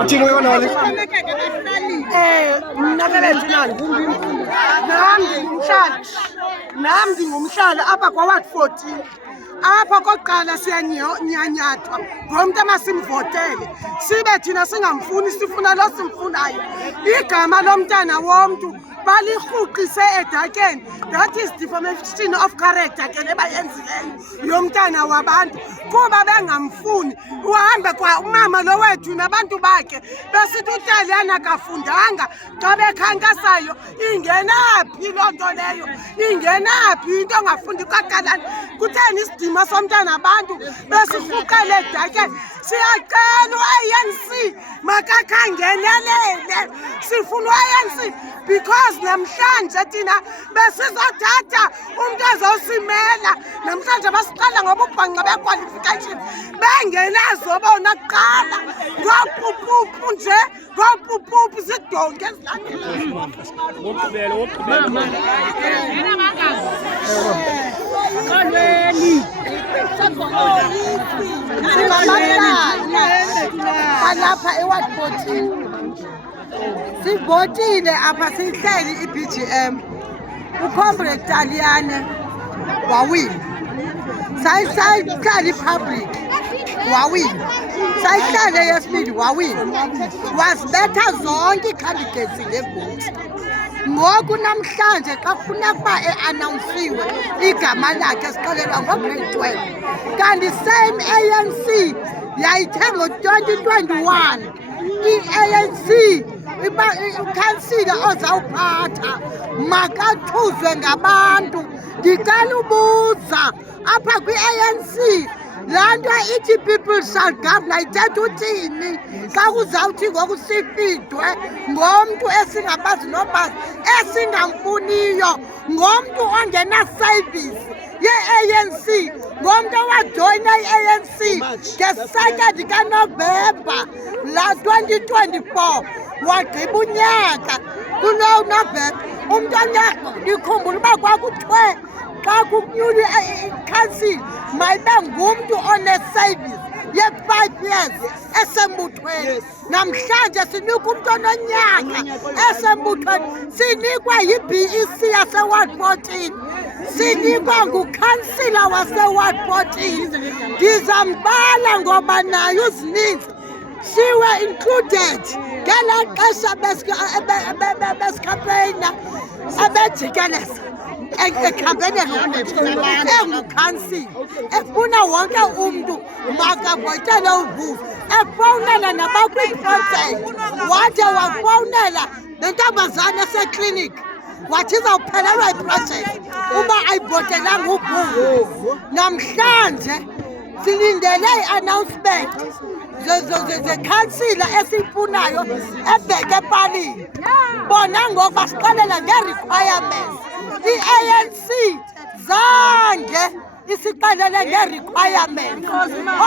Uthini uyona wale? Nami ngingumhlali apha kwa-Ward 14. Apha kokuqala siyanyanyathwa ngomntu amasimvotele sibe thina singamfuni sifuna lo simfunayo. Igama lomntana womntu balirhuqise edakeni. That is defamation of character ke lebayenzileyo yomntana wabantu kuba bengamfuni. Uhambe kwa umama lo wethu nabantu bakhe besithi uTaliyana akafundanga xa bekhankasayo. Ingenaphi loo nto leyo? Ingenaphi into ongafundi kaqalani? Kutheni isidima somntana abantu besirhuqele edakeni? Siyacela u-ANC makakhangelelele. Sifuna u-ANC because namhlanje thina besizothatha umntu ezawusimela. Namhlanje basiqala ngoba ubhanqa bequalification bengenazo bona kuqala ngopupuphu nje ngopupuphu zidonke ezilandelayo. Alapha e-Ward 14 sivotile apha sihleli i-BGM. Ucomrade Taliyane wawina, sayihlala i-public wawina, sayihlala eyesibili wawina, wasibetha zonke ii-candidates ngevoti. Ngoku namhlanje xa kufuneka uba e-anawunsiwe igama lakhe esiqalelwa ngo-grade 12 kanti same ANC yayithe ngo-2021 i-ANC ukhansila ozawuphatha makathuzwe ngabantu. Ndicela ubuza apha kwi-ANC laa nto ithi people shall govern ithetha uthini xa kuzawuthi ngoku sifidwe ngomntu esingabazi nobazi esingamfuniyo, ngomntu ongena-service ye-ANC, ngomntu owajoyina i-ANC nge-2 kaNovemba la 2024 wagqiba unyaka kulo Novemba. Umntu onyaka ndikhumbula uba kwakuthiwe xa kunyulwe ikhansila mayibe ngumntu one-service ye-5 years esembuthweni. Namhlanje sinikwa umntu ononyaka esembuthweni, sinikwa yi-BEC yase-Ward 14, sinikwa ngukhansila wase-Ward 14. Ndizambala ngoba naye uzininzi siwe included ngelaa xesha besikhampeyina ebejikeleza ekhampeneni engukhansila efuna wonke umntu makavotele uvuzo, efowunela nabakwiprojekthi. Wade wafowunela nentombazana esekliniki wathi izawuphelelwa yiprojekthi uba ayivotelanga uvuzo. Namhlanje silindele i-announcement zekhansila esiyifunayo ebheke epalini. Bona ngoku basiqalela ngee-requirements. I-ANC zange isiqalele ngee-requirements.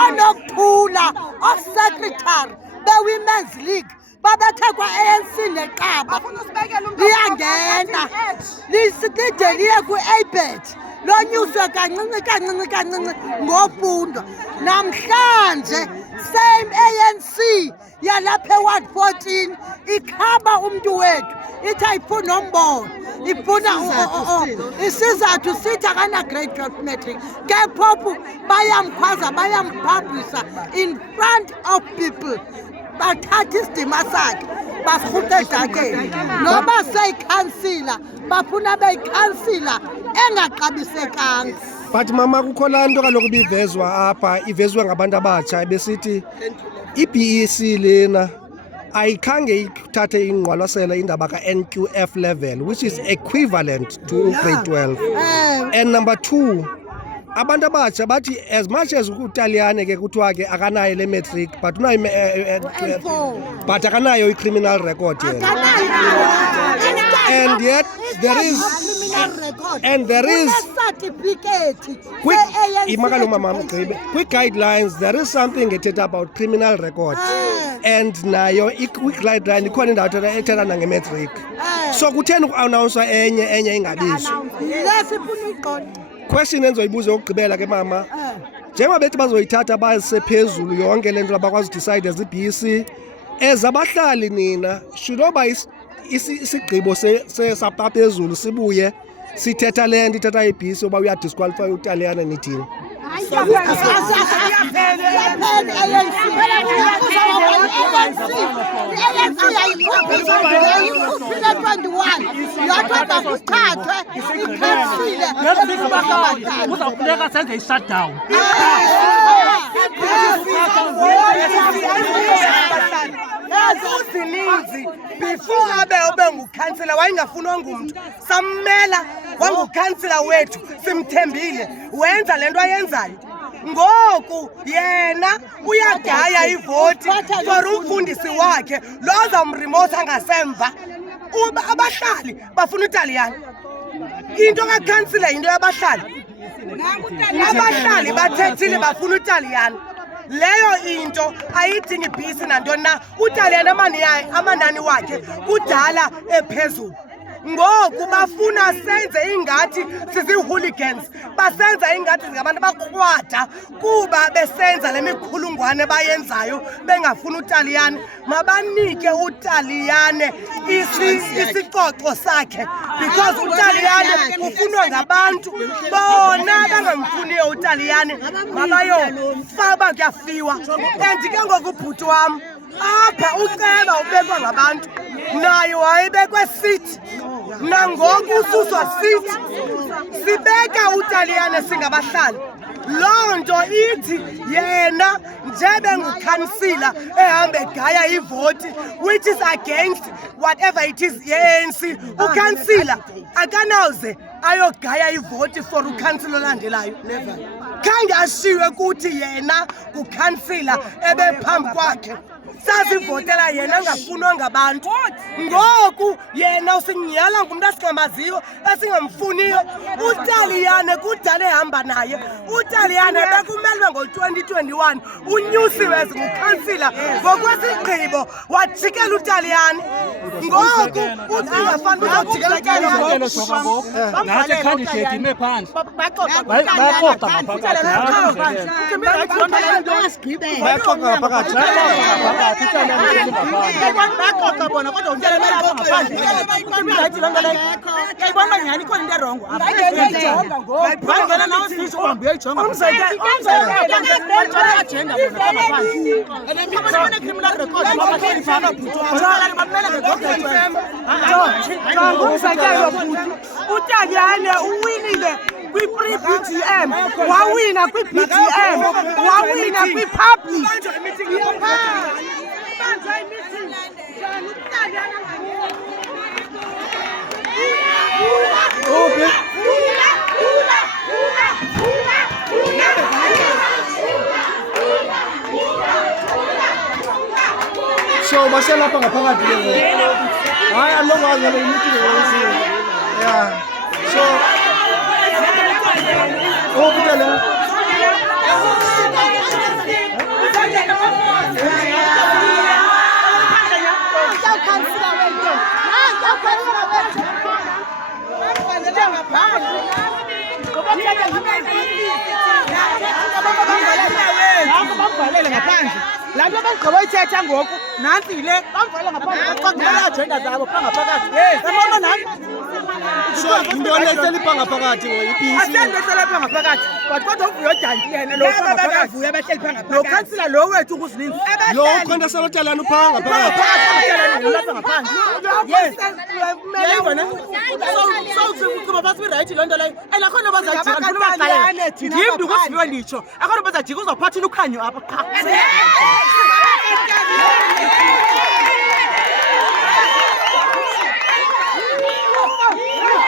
Onokuthula of-secretary be-Women's League babethe kwa-ANC neqaba liyangena lide liye ku-ABET lonyuswe kancinci ngofundwa. Namhlanje same ANC yalapha e-Ward 14 ikhaba umntu wethu ithi ayifuni nombono, ifuna isizathu sithi akana-grade 12 matric. Ke phofu bayamkhwaza bayamphablisha in front of people, bathatha isidima sakhe basirhuqa edakeni. Noba seyikhansila bafuna beyikhansila engaxabisekanga. But mama kukho laa nto kaloku ibivezwa apha, ivezwe ngabantu abatsha besithi i-BEC lena ayikhange ithathe ingqwalasela indaba ka-NQF level which is equivalent to grade 12. And number 2, abantu abatsha bathi as much as uTaliyane ke kuthiwa ke akanayo le matric but unayo but akanayo i-criminal record yena. And yet there is quick-guidelines, there is something ethetha about criminal record. And nayo i-guideline ikhona indawo ethetha nange-matric. So kutheni ku-anawunswa enye ingabizwa? Question endizoyibuza ukugqibela ke mama, njengoba bethi bazoyithatha basephezulu yonke le nto abakwazi udecide as i-BEC ezabahlali nina shuloba isigqibo sapha phezulu sibuye sithetha le nto ithetha i-BEC yoba uyadisqualify uTaliyane nithini Uzawufuneka senze i-shutdown. Uzininzi before abe ngukhansela wayengafunwa ngumntu sammela wangukhansela wethu simthembile wenza lento ayenzayo ngoku yena uyagaya ivoti for umfundisi wakhe lo zamrimotha ngasemva uba abahlali bafuna uTaliyane into kakhansela into yabahlali abahlali bathethile bafuna uTaliyane leyo into ayidingi i-BEC nantoni na uTaliyane amanani wakhe kudala ephezulu ngoku bafuna senze ingathi sizi-hooligans basenza ingathi singabantu abakrwada kuba besenza le mikhulungwane bayenzayo bengafuni uTaliyane mabanike uTaliyane isicoco sakhe because uTaliyane ufunwa ngabantu bona bangamfuniyo uTaliyane mabayofaba kuyafiwa and ke ngoku ubhuti wam apha uceba ubekwa ngabantu naye wayebekwe sithi nangoku ususwa sithi sibeka uTaliyane singabahlali loo nto ithi yena njebe ngukhansila ehambe egaya ivoti which is against whatever it is ye-ANC ukhansila akanawuze ayogaya ivoti for ukhansila olandelayo khange ashiywe kuthi yena ngukhansila ebephambi kwakhe sazivotela yena angafunwa ngabantu ngoku yena usinyala ngumuntu asingamaziyo esingamfuniyo uTaliyane kudala ehamba naye uTaliyane bekumelwe ngo-2021 unyusiwe ngukhansila ngokwesigqibo wajikela uTaliyane ngoku ungafani uzawujikela nathi candidate ime phandle bayaxoxa ngaphakathi uTaliyane uwinile kwi-pre-BGM wawina kwi-BGM wawina kwi-public so baselapha ngaphakathi hayi alongazi le meeting yeah so ubuthele bamvalele ngaphandle laa nto begqiboyithetha ngoku nantsi le bamvalele ngaphandle ajenda zabo phaa ngaphakathi ebona nantsi intoni ehleli phaa ngaphakathi asendehlele phaa ngaphakathi but kodwa uvuyo odanti yena lo khansila lo wethu ukuzininzi lo uqondasela uTaliyane uphaa ngaphakathi ucima phasi kwirayithi loo nto leyo and akhona bazajika ndifuna ubaxelela ndim ndikusiviwe nditsho akhona bazajika uzawuphathini ukhanyo apha qha